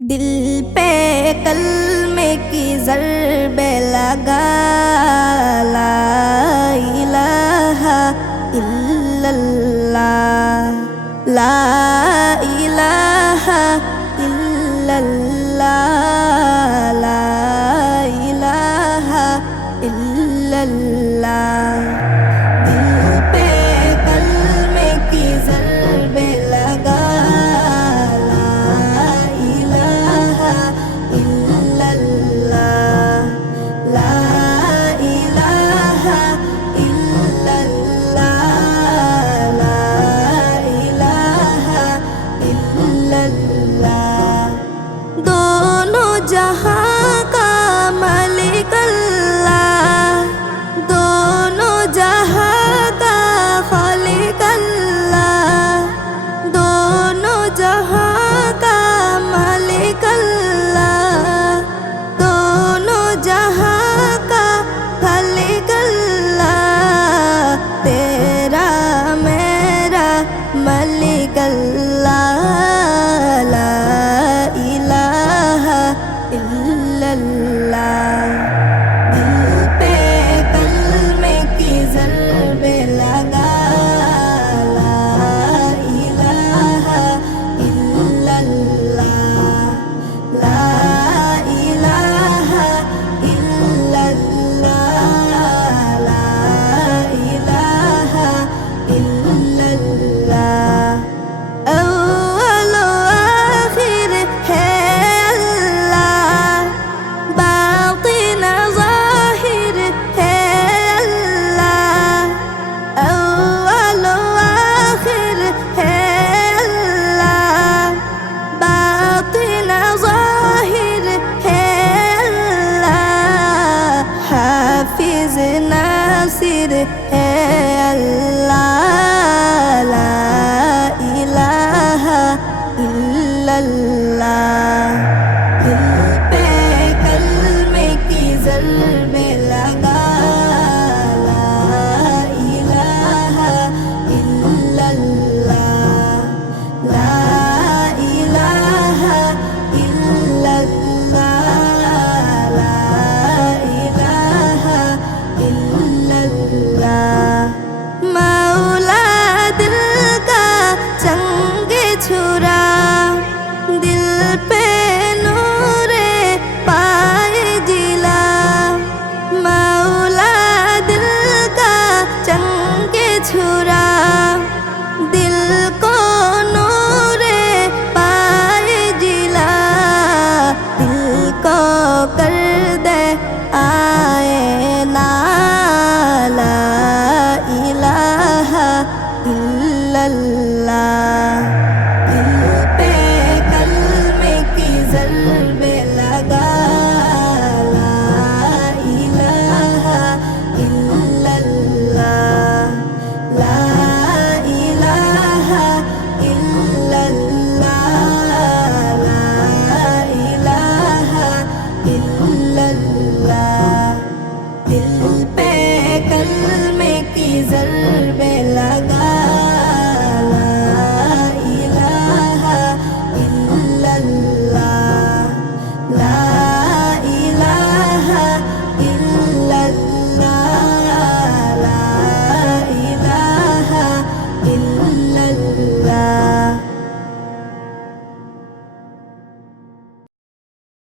दिल पे कलमे की ज़रबे लगा, ला इलाहा इल्लल्लाह, ला इलाहा इल्लल्लाह, ला इलाहा इल्लल्लाह। दिल पे कलमे की ज़रबे लगा, दोनों जहां का मालिक अल्लाह, दोनों जहां का खालिक अल्लाह, दोनों जहां का मालिक अल्लाह, दोनों जहां का खालिक अल्लाह, तेरा मेरा मालिक अल्लाह, ला इलाहा इल्लल्लाह। दिल पे कलमे की ज़रबे लगा, ला इलाहा इल्लल्लाह, ला इलाहा इल्लल्लाह, ला इलाहा इल्लल्लाह। अव्वल आखिर है अल्लाह, बातिन ज़ाहिर है अल्लाह, अव्वल आखिर है अल्लाह, बातिन ज़ाहिर है अल्लाह, हाफिज़ नासिर है अल्लाह, ला इलाहा इल्लल्लाह।